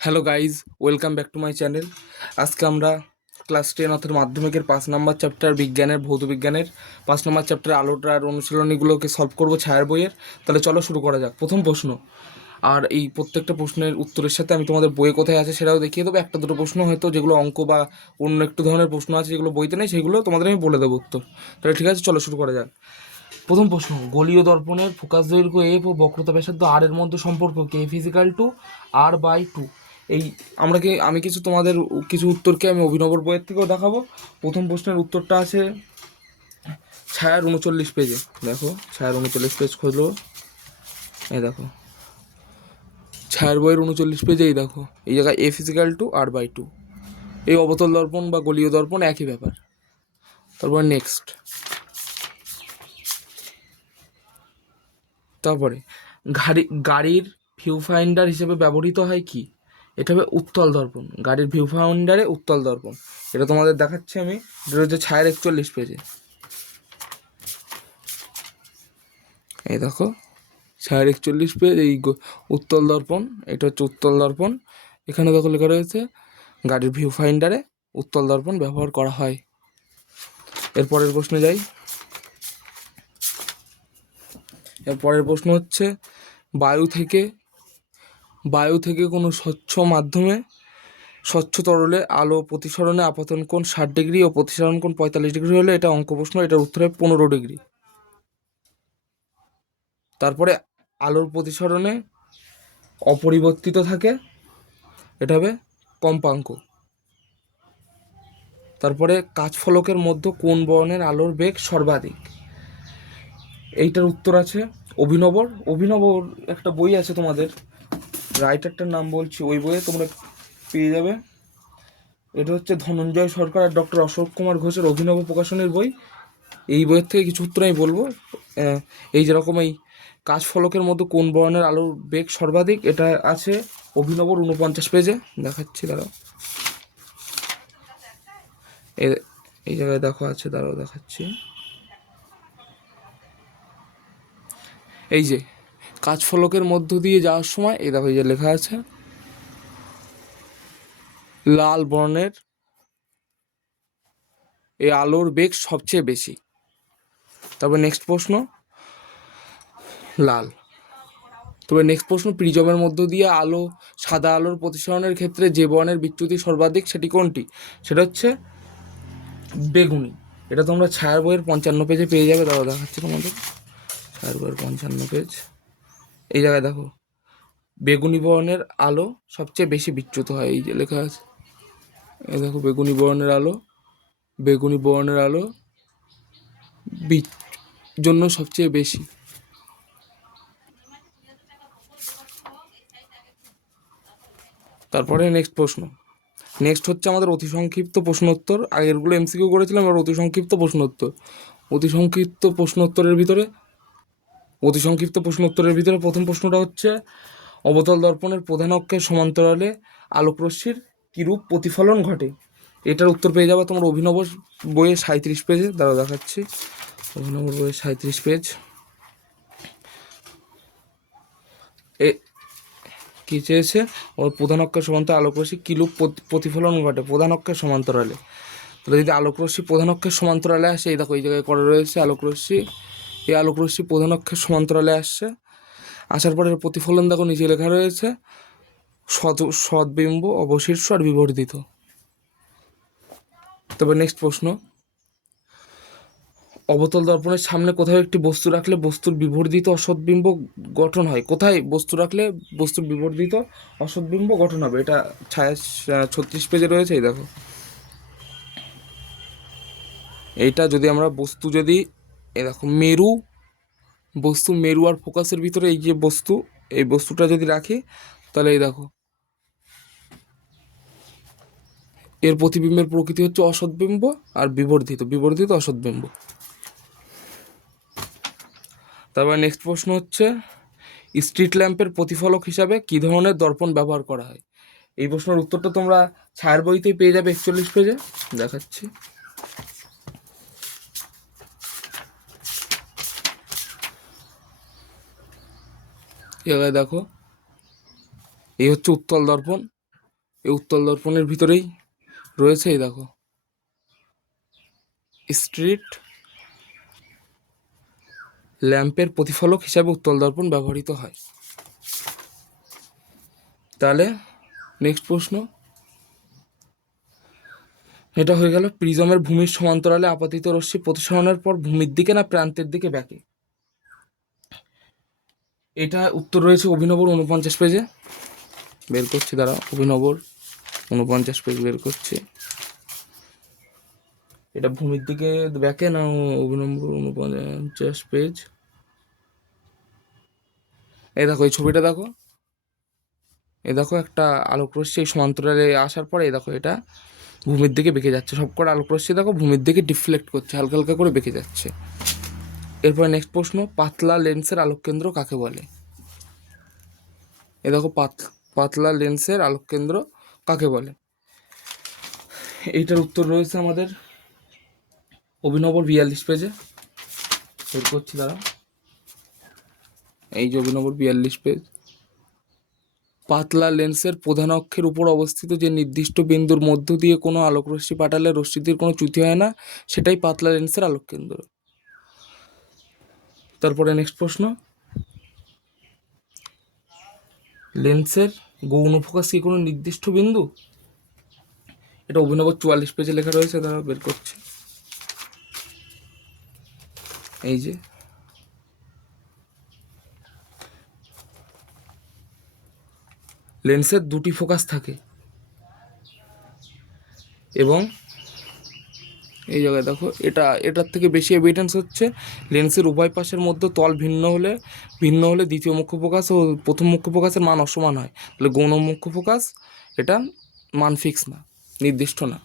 Hello guys, welcome back to my channel. আজকে আমরা class 10 অর্থাৎ মাধ্যমিকের 5 নম্বর চ্যাপ্টার বিজ্ঞানের ভৌত বিজ্ঞানের 5 নম্বর চ্যাপ্টার আলোটার অনুশীলনীগুলোকে সলভ করবো ছায়ার বইয়ের। তাহলে চলো শুরু করা যাক। প্রথম প্রশ্ন, আর এই প্রত্যেকটা প্রশ্নের উত্তরের সাথে আমি তোমাদের বইয়ে কোথায় আছে সেটাও দেখিয়ে দেবো। একটা দুটো প্রশ্ন হয়তো যেগুলো অঙ্ক বা অন্য একটু ধরনের প্রশ্ন আছে যেগুলো বইতে নেই, সেগুলো তোমাদের আমি বলে দেবো উত্তর। তাহলে ঠিক আছে, চলো শুরু করা যাক। প্রথম প্রশ্ন, গোলীয় দর্পণের ফোকাস দৈর্ঘ্য এফ ও বক্রতা ব্যাসার্ধ আর এর মধ্যে সম্পর্ক কে ফিজিক্যাল টু r/2। এই আমি কিছু তোমাদের কিছু উত্তরকে আমি অভিনবর বইয়ের থেকেও দেখাবো। প্রথম প্রশ্নের উত্তরটা আছে ছায়ার 39 পেজে। দেখো, ছায়ার 39 পেজ খুঁজলো, এই দেখো ছায়ার বইয়ের 39 পেজেই দেখো এই জায়গায় এ ফিজিক্যাল টু r/2। এই অবতল দর্পণ বা গোলীয় দর্পণ একই ব্যাপার। তারপর নেক্সট, তারপরে গাড়ির ভিউ ফাইন্ডার হিসেবে ব্যবহৃত হয় কি? এটা হবে উত্তল দর্পণ। গাড়ির ভিউ ফাইন্ডারে উত্তল দর্পণ, এটা তোমাদের দেখাচ্ছি আমি। এটা হচ্ছে ছায়ার 41 পেজে। এই দেখো ছায়ার 41 পেজ, এই উত্তল দর্পণ, এটা হচ্ছে উত্তল দর্পণ। এখানে দেখো লেখা রয়েছে গাড়ির ভিউ ফাইন্ডারে উত্তল দর্পণ ব্যবহার করা হয়। এরপরের প্রশ্নে যাই। এরপরের প্রশ্ন হচ্ছে বায়ু থেকে কোনো স্বচ্ছ মাধ্যমে স্বচ্ছ তরলে আলো প্রতিসরণে আপাতন কোণ 60 ডিগ্রি ও প্রতিসরণ কোণ 45 ডিগ্রি হলে এটা অঙ্ক প্রশ্ন। এটার উত্তর হবে 15 ডিগ্রি। তারপরে আলোর প্রতিসরণে অপরিবর্তিত থাকে, এটা হবে কম্পাঙ্ক। তারপরে কাচফলকের মধ্যে কোন বর্ণের আলোর বেগ সর্বাধিক? এইটার উত্তর আছে অভিনবর একটা বই আছে তোমাদের, রাইটারটার নাম বলছি, ওই বইয়ে তোমরা পেয়ে যাবে। এটা হচ্ছে ধনঞ্জয় সরকার আর ডক্টর অশোক কুমার ঘোষের অভিনব প্রকাশনের বই। এই বইয়ের থেকে কিছু উত্তর আমি বলবো। এই যেরকম এই কাচফলকের মধ্যে কোন বর্ণের আলোর বেগ সর্বাধিক, এটা আছে অভিনবর 49 পেজে। দেখাচ্ছি, দাঁড়াও, এই জায়গায় দেখো আছে, দাঁড়াও দেখাচ্ছি। এই যে কাচফলকের মধ্য দিয়ে যাওয়ার সময় এই দেখো, এই যে লেখা আছে লাল বর্ণের এই আলোর বেগ সবচেয়ে বেশি। তারপর নেক্সট প্রশ্ন, লাল। তবে নেক্সট প্রশ্ন, প্রিজমের মধ্য দিয়ে সাদা আলোর প্রতিসরণের ক্ষেত্রে যে বর্ণের বিচ্যুতি সর্বাধিক সেটি কোনটি? সেটা হচ্ছে বেগুনি। এটা তোমরা ছায়ার বইয়ের 55 পেজে পেয়ে যাবে। দাঁড়াও দেখাচ্ছি তোমাদের, ছায়ার বইয়ের 55 পেজ, এই জায়গায় দেখো বেগুনি বর্ণের আলো সবচেয়ে বেশি বিচ্যুত হয়, এই যে লেখা আছে। এই দেখো বেগুনি বর্ণের আলো জন্য সবচেয়ে বেশি। তারপরে নেক্সট হচ্ছে আমাদের অতি সংক্ষিপ্ত প্রশ্নোত্তর। আগেরগুলো এমসিকিউ করেছিলাম, এবার অতি সংক্ষিপ্ত প্রশ্নোত্তর। অতি সংক্ষিপ্ত প্রশ্নোত্তরের ভিতরে প্রথম প্রশ্নটা হচ্ছে অবতল দর্পণের প্রধান অক্ষের সমান্তরালে আলোকরশ্মির কিরূপ প্রতিফলন ঘটে? এটার উত্তর পেয়ে যাবে তোমার অভিনব বইয়ে 37 পেজে। দাঁড়াও দেখাচ্ছি, অভিনব বইয়ে 37 পেজ। এ কি চেয়েছে? ওর প্রধান অক্ষের সমান্তরালে আলোকরশ্মি কিরূপ প্রতিফলন ঘটে প্রধান অক্ষের সমান্তরালে। তাহলে যদি আলোকরশ্মি প্রধান অক্ষের সমান্তরালে আসে, এই দেখো এই জায়গায় করা রয়েছে এই আলোকরশ্মি প্রধান অক্ষের সমান্তরালে আসছে। আসার পরে প্রতিফলন দেখো নিচে লেখা রয়েছে সদ্বিম্ব, অবশীর্ষ আর বিবর্ধিত। তবে নেক্সট প্রশ্ন, অবতল দর্পণের সামনে কোথাও একটি বস্তু রাখলে বস্তুর বিবর্ধিত অসৎবিম্ব গঠন হয়? কোথায় বস্তু রাখলে বস্তুর বিবর্ধিত অসৎবিম্ব গঠন হবে? এটা ছায়া 36 পেজে রয়েছে। এই দেখো, এইটা যদি আমরা এই দেখো মেরু আর ফোকাসের ভিতরে এই বস্তুটা যদি রাখি, তাহলে এই দেখো এর প্রতিবিম্বের প্রকৃতি হচ্ছে অসৎবিম্ব আর বিবর্ধিত অসৎবিম্ব। তারপর নেক্সট প্রশ্ন হচ্ছে স্ট্রিট ল্যাম্পের প্রতিফলক হিসাবে কি ধরনের দর্পণ ব্যবহার করা হয়? এই প্রশ্নের উত্তরটা তোমরা ছায়ার বইতেই পেয়ে যাবে 41 পেজে। দেখাচ্ছি, এবার দেখো এই হচ্ছে উত্তল দর্পণ, এই উত্তল দর্পণের ভিতরেই রয়েছে, এই দেখো স্ট্রিট ল্যাম্পের প্রতিফলক হিসাবে উত্তল দর্পণ ব্যবহৃত হয়। তাহলে নেক্সট প্রশ্ন, এটা হয়ে গেল প্রিজমের ভূমির সমান্তরালে আপাতিত রশ্মি প্রতিসরণের পর ভূমির দিকে না প্রান্তের দিকে ব্যাকে। এটা উত্তর রয়েছে অভিনবর 49 পেজে, বের করছি দাঁড়া, অভিনবর 49 পেজ বের করছি। এটা ভূমির দিকে ব্যাকে না অভিনবর 49 পেজ। এই দেখো এই ছবিটা দেখো, এই দেখো একটা আলোক রশ্মি সমান্তরালে আসার পরে এই দেখো এটা ভূমির দিকে বেঁকে যাচ্ছে, সবকটা আলোক রশ্মি দেখো ভূমির দিকে ডিফ্লেক্ট করছে, হালকা হালকা করে বেঁকে যাচ্ছে। এরপরে নেক্সট প্রশ্ন, পাতলা লেন্সের আলোক কেন্দ্র কাকে বলে? এ দেখো পাতলা লেন্সের আলোক কেন্দ্র কাকে বলে? এইটার উত্তর রয়েছে আমাদের অভিনবর 42 পেজে, বের করছি দাঁড়া, এই যে অভিনবর 42 পেজ। পাতলা লেন্সের প্রধান অক্ষের উপর অবস্থিত যে নির্দিষ্ট বিন্দুর মধ্য দিয়ে কোনো আলোক রশ্মি পাঠালে রশ্মিটির কোনো চ্যুতি হয় না, সেটাই পাতলা লেন্সের আলোক কেন্দ্র। তারপরে নেক্সট প্রশ্ন, লেন্সের গৌণ ফোকাস কি কোনো নির্দিষ্ট বিন্দু? এটা অভিনবর 44 পেজে লেখা রয়েছে, তারা বের করছে, এই যে লেন্সের দুটি ফোকাস থাকে এবং এই জায়গায় দেখো এটার থেকে বেশি এভিডেন্স হচ্ছে লেন্সের উভয় পাশের মধ্যে তল ভিন্ন হলে দ্বিতীয় মুখ্য ফোকাস ও প্রথম মুখ্য ফোকাসের মান অসমান হয়। তাহলে গৌণ মুখ্য ফোকাস এটা মান ফিক্স না, নির্দিষ্ট না,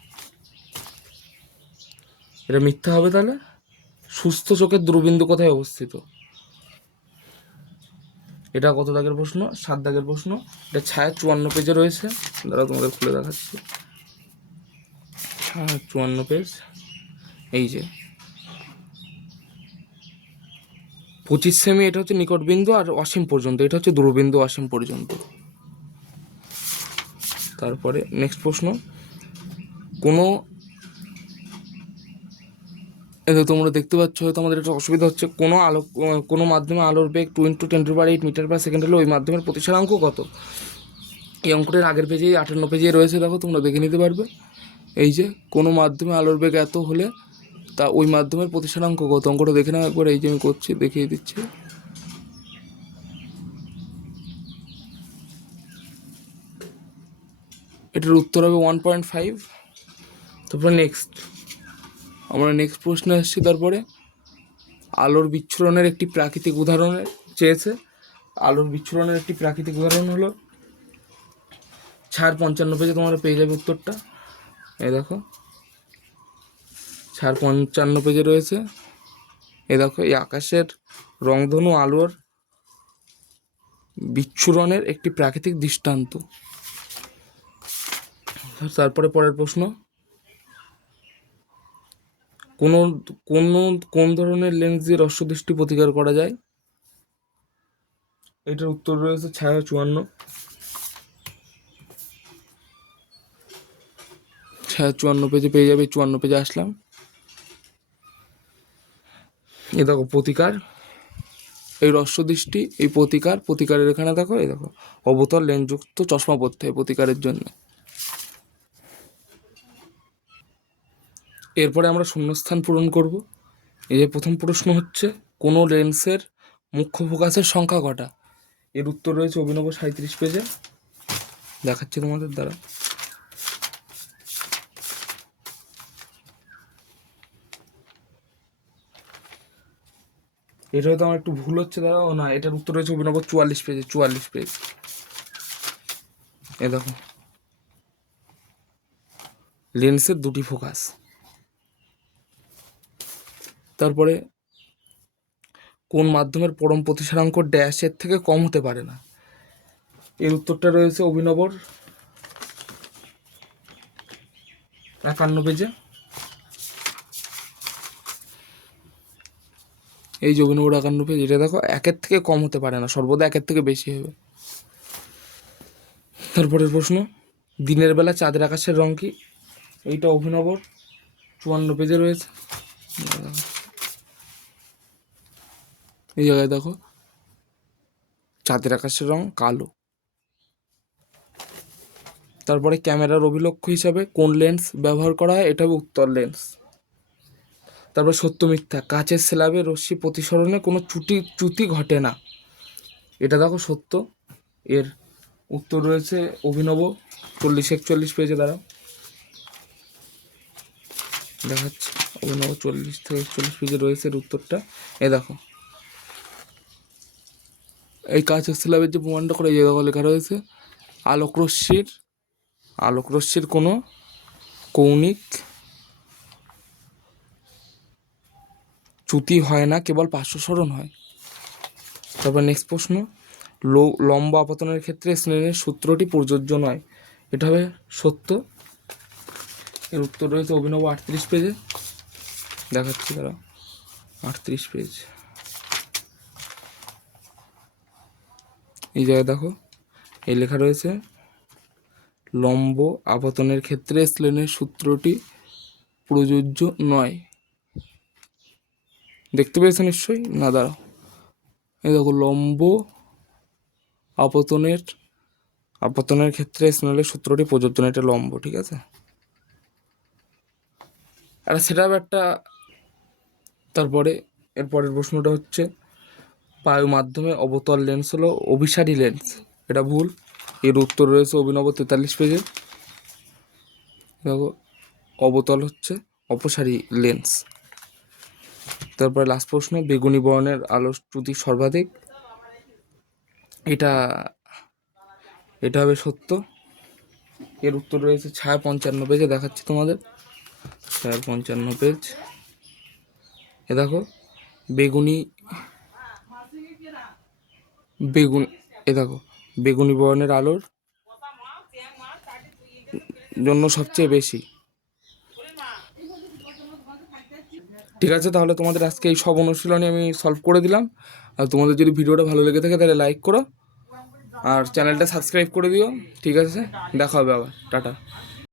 এটা মিথ্যা হবে। তাহলে সুস্থ চোখের দূরবিন্দু কোথায় অবস্থিত? এটা কত দাগের প্রশ্ন? 7 দাগের প্রশ্ন। এটা ছায়া 54 পেজে রয়েছে, দাঁড়া তোমাদের খুলে দেখাচ্ছি। 54 পেজ, এই যে 25 সেমি, এটা হচ্ছে নিকটবিন্দু, আর অসীম পর্যন্ত এটা হচ্ছে দূরবিন্দু অসীম পর্যন্ত। তারপরে নেক্সট প্রশ্ন, কোনো এটা তোমরা দেখতে পাচ্ছ হয়তো আমাদের একটা অসুবিধা হচ্ছে, কোনো মাধ্যমে আলোর বেগ 2 × 10⁸ মিটার পার সেকেন্ড হলে ওই মাধ্যমের প্রতিসরাঙ্ক কত? এই অঙ্কটির আগের পেজেই 58 পেজে রয়েছে, দেখো তোমরা দেখে নিতে পারবে। এই যে কোনো মাধ্যমে আলোর বেগ এত হলে তা ওই মাধ্যমের প্রতিসরাঙ্ক কত, অঙ্কটা দেখে নাও একবার, এই যে আমি করছি দেখিয়ে দিচ্ছি। এটার উত্তর হবে 1.5। তারপরে আমরা নেক্সট প্রশ্নে আসছি। তারপরে আলোর বিচ্ছুরণের একটি প্রাকৃতিক উদাহরণের চেয়েছে। আলোর বিচ্ছুরণের একটি প্রাকৃতিক উদাহরণ হলো, 55 পেজে তোমরা পেয়ে যাবে উত্তরটা। এই দেখো 55 পেজে রয়েছে, এই দেখো এই আকাশের রংধনু আলোর বিচ্ছুরণের একটি প্রাকৃতিক দৃষ্টান্ত। তারপরে পরের প্রশ্ন, কোন ধরনের লেন্স দিয়ে রস্যদৃষ্টি প্রতিকার করা যায়? এটার উত্তর রয়েছে ছায়া 54 পেজে পেয়ে যাবে। 54 পেজে আসলাম, এ দেখো প্রতিকার, এই রস্যদৃষ্টি, এই প্রতিকারের এখানে দেখো, এই দেখো অবতল লেন্সযুক্ত চশমা পরতে হয় প্রতিকারের জন্য। এরপরে আমরা শূন্যস্থান পূরণ করব। এই যে প্রথম প্রশ্ন হচ্ছে, কোনো লেন্সের মুখ্য ফোকাসের সংখ্যা কটা? এর উত্তর রয়েছে অভিনব 37 পেজে, দেখাচ্ছি তোমাদের দ্বারা। এটা হয়তো আমার একটু ভুল হচ্ছে, দাঁড়াও, না এটার উত্তর রয়েছে অভিনব 44 পেজে, 44 পেজ। এ দেখো লেন্সের দুটি ফোকাস। তারপরে কোন মাধ্যমের পরম প্রতিসরাঙ্ক ড্যাশের থেকে কম হতে পারে না? এর উত্তরটা রয়েছে অভিনবর 51 পেজে, এই যে অভিনবর 51 পেজ, এটা দেখো 1-এর থেকে কম হতে পারে না, সর্বদা 1-এর থেকে বেশি হবে। তারপরের প্রশ্ন, দিনের বেলা চাঁদের আকাশের রং কি? এইটা অভিনবর 54 পেজে রয়েছে। এই জায়গায় দেখো, চাঁদের আকাশের রং কালো। তারপরে ক্যামেরার অভিলক্ষ্য হিসাবে কোন লেন্স ব্যবহার করা হয়? এটা হবে উত্তর লেন্স। তারপর সত্য মিথ্যা, কাচের স্ল্যাবে রশ্মি প্রতিসরণে কোনো চ্যুতি ঘটে না। এটা দেখো সত্য। এর উত্তর রয়েছে অভিনব 40-41 পেজে। দ্বারা দেখাচ্ছে, অভিনব 40-41 পেজে রয়েছে এর উত্তরটা। এ দেখো, এই কাচের স্ল্যাবের যে প্রমাণটা করে, এই দেখো লেখা রয়েছে আলোকরশ্মির কোনো কৌণিক চ্যুতি হয় না, কেবল পার্শ্বসরণ হয়। তারপর নেক্সট প্রশ্ন, লম্ব আপতনের ক্ষেত্রে স্নেলের সূত্রটি প্রযোজ্য নয়। এটা হবে সত্য। এর উত্তর রয়েছে অভিনব 38 পেজে। দেখাচ্ছি তারা, 38 পেজ। এই জায়গায় দেখো, এই লেখা রয়েছে লম্ব আপতনের ক্ষেত্রে স্নেলের সূত্রটি প্রযোজ্য নয়। দেখতে পেয়েছো নিশ্চয়ই? না, দাঁড়াও, এই দেখো, লম্ব আপতনের ক্ষেত্রে স্নেলের সূত্রটি প্রযোজ্য নয়, এটা লম্ব, ঠিক আছে। আর সেটা একটা। তারপরে এরপরের প্রশ্নটা হচ্ছে, বায়ু মাধ্যমে অবতল লেন্স হলো অভিসারী লেন্স। এটা ভুল। এর উত্তর রয়েছে অভিনব 43 পেজে। দেখো, অবতল হচ্ছে অপসারী লেন্স। তারপরে লাস্ট প্রশ্ন, বেগুনি বর্ণের আলোর চ্যুতি সর্বাধিক। এটা হবে সত্য। এর উত্তর রয়েছে ছায়া 55 পেজে। দেখাচ্ছি তোমাদের, ছায়া 55 পেজ। এ দেখো, বেগুনি বেগুনি বর্ণের আলোর জন্য সবচেয়ে বেশি। ঠিক আছে, তাহলে তোমাদের আজকে এই সব অনুশীলনী আমি সলভ করে দিলাম। আর তোমাদের যদি ভিডিওটা ভালো লেগে থাকে তাহলে লাইক করো আর চ্যানেলটা সাবস্ক্রাইব করে দিও। ঠিক আছে, দেখা হবে আবার, টাটা।